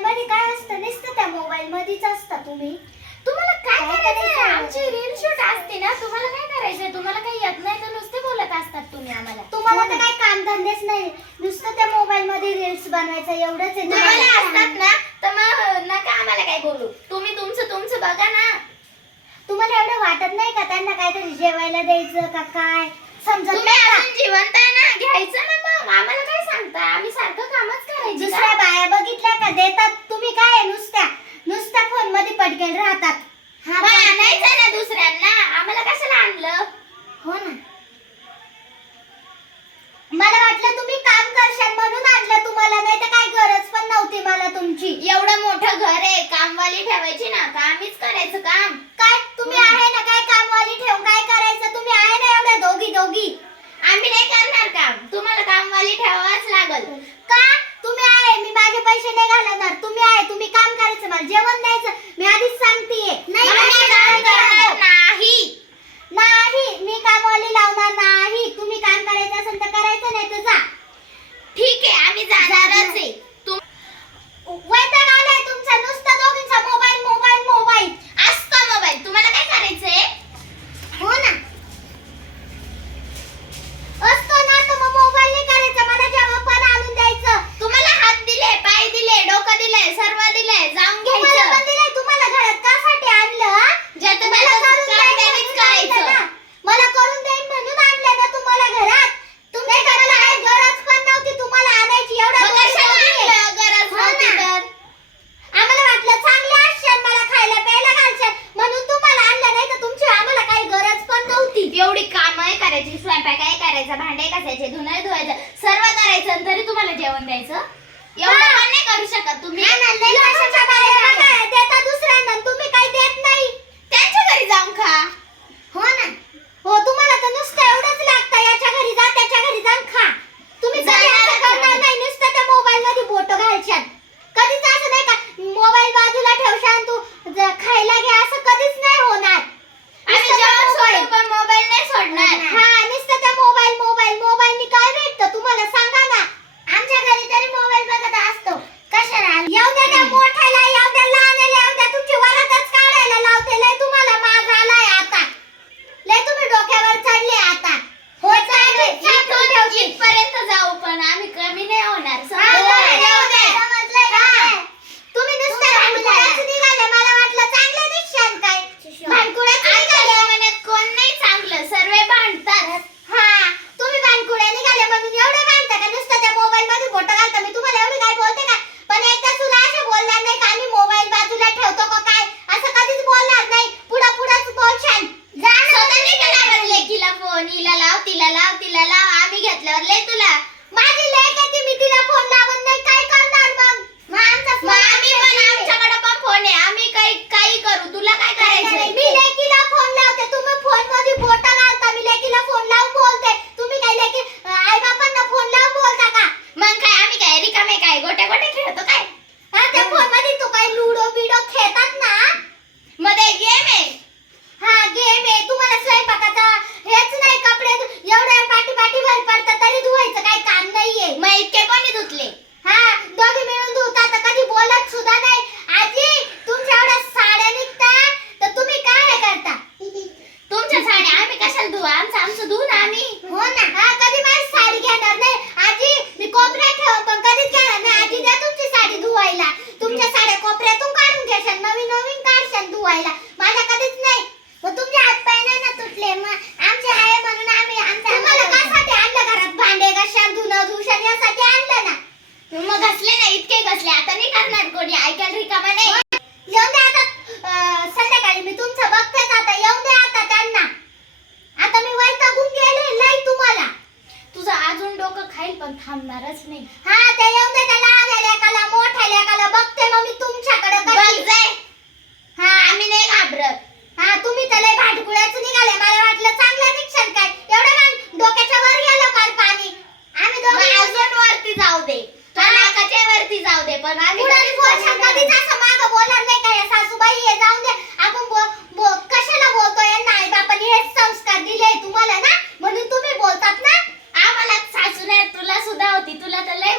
मध्ये काय असतं? नुसतं त्या मोबाईल मध्येच असता तुम्ही. तुम्हाला काय करायचंय? आमची रील शूट असते ना. तुम्हाला काय करायचंय? तुम्हाला काही येत नाही तर नुसते बोलत असतात तुम्ही आम्हाला. तुम्हाला तर काही काम धंदेच नाही. नुसतं त्या मोबाईल मध्ये रील्स बनवायचं एवढंच आहे. तुम्हाला असतात ना तर मग नका आम्हाला काय बोलू. तुम्ही तुमचं तुमचं बघा ना. तुम्हाला एवढं वाटत नाही का त्यांना काहीतरी जेवायला द्यायचं का काय? समजत तुम्ही नाही का? अजून जिवंत आहे ना? घ्यायचं ना मग. आम्हाला काय सांगता? आम्ही सारखं कामच करायचं दुसऱ्या बाया बघितल्या का? देतात तुम्ही काय आहे नुसत्या नुसत्या फोनमध्ये पटकेल राहतात. हा पण- आणायचं ना दुसऱ्यांना. आम्हाला कशाला आणलं? हो ना. मला वाटलं तुम्ही काम करशाल म्हणून आणलं तुम्हाला. नाही तर काही गरज पण नव्हती मला तुमची. एवढं मोठं घर आहे. कामवाली ठेवायची ना का आम्हीच करायचं काम. काय? तुम्ही हम्म. आहे ना काय कामवाली ठेवून काय करायचं? तुम्ही आहे ना एवढ्या दोघी दोघी. आम्ही नाही करणार काम. तुम्हाला कामवाली ठेवावंच लागल. का? तुम्ही आहे. मी माझे पैसे नाही घालवणार. तुम्ही आहे. तुम्ही काम करायचं मला. जेवण द्यायचं मी आधीच सांगतेय आम्ही मला काम काम करणार करायचं. नाही नाही मी कामवाली लावणार नाही तुम्ही काम करायचं असेल तर करायचं नाही तर जा ठीक आहे आम्ही जाणारच आहे तुम- वैताग आलाय तुमचा नुसता दोघींचा मोबाईल मोबाईल मोबाईल असतो मोबाईल तुम्हाला काय करायचंय हो ना असतो ना तर मग मोबाईल नाही करायचा मला जेव्हा पण आणून द्यायचं तुम्हाला हात दिले पाय दिले डोकं दिले सर्व दिले जाऊन तुम्हाला घ्यायचं पण दिलंय तुम्हाला घरात कासाठी आणलं हा? ज्याचं मला त्याचं करून काम देईन त्यानेच म्हणून आणलं करायचं ना. मला करून देईन म्हणून आणलं ना तुम्हाला घरात तुमच्या घराला काही गरज पण नव्हती तुम्हाला आणायची एवढं मग दोघी कशाला दोघी आहे. आणलं? गरज हो नव्हती ना. तर आम्हाला वाटलं चांगले असशाल मला खायला प्यायला घालशाल म्हणून तुम्हाला आणलं नाही तर तुमची आम्हाला काही गरज पण नव्हती एवढी कामं करायची स्वयंपाक काय करायचा भांडे घासायचे धुणं धुवायचं सर्व करायचं आणि तरी तुम्हाला जेवण द्यायचं. एवढं. पण नाही करू शकत तुम्ही. देता दुसऱ्यांना आणि तुम्ही काही देत नाही. त्यांच्या घरी जाऊन खा. हो ना. हो तुम्हाला तर नुसतं एवढंच लागतं याच्या घरी जा त्याच्या घरी जाऊन खा तुम्ही कधी जाणार असं करणार नाही. नाही नुसतं त्या मोबाईल मध्ये बोट घालशाल कधीच असं नाही का मोबाईल बाजूला ठेवशाल आणि तू ज- खायला घे असं कधीच नाही होणार आम्ही नुसतं त्या जेवण mobile. सोडू पण मोबाईल नाही सोडणार हा नुसतं त्या मोबाईल मोबाईल मोबाईलनी काय भेटतं तुम्हाला सांगा ना आमच्या घरी तरी मोबाईल बघत असतो कशाला येऊ द्या त्या मोठ्याला येऊ द्या लहानाला येऊ द्या तुमची वरातच काढायला लावते लय तुम्हाला माग आलाय आता लय तुम्ही डोक्यावर चढले आता हो चालेल इथून इथपर्यंत जाऊ पण आम्ही कमी नाही होणार हा, समजलं? बरं, येऊ द्या. समजलंय का? हा. तुम्ही नुसतं तुमच्या भांडकुळ्याच निघाले मला वाटलं चांगलं दिसशाल काय भांडकुळ्याच आमच्या निघाले जमान्यात कोण नाही चांगलं सर्व भांडतात हा तुम्ही भांडकुळ्या निघाले म्हणून एवढे भांडता का नुसतं त्या मोबाईल मध्ये बोट घालता मी तुम्हाला एवढी काय बोलते का पण एकदा तुला असं बोलणार नाही का आम्ही मोबाईल बाजूला ठेवतो का काय असं कधीच बोलणार नाही पुढं पुढंच बोलशाल जा ना स्वतः नाही का लागत लेकीला फोन हिला लाव तिला लाव आम्ही घेतल्यावर लय तुला. माझी आहे ती मी तिला फोन लावत नाही. काय करणार मग? मग आमचा phone आम्ही पण आमच्याकडे पण फोन आहे. आम्ही काही काही करू. तुला काय करायचं? मी लेकीला फोन लावते. तुम्ही फोनमध्ये बोट गरजच नाही. हा ते येऊ दे त्याला आल्या लेकाला मोठ्या लेकाला बघते मग मी तुमच्याकडे कशी. हा. आम्ही नाही घाबरत. हा तुम्ही त्याला भाटकुळ्याच निघाले. मला वाटलं তুলা তালে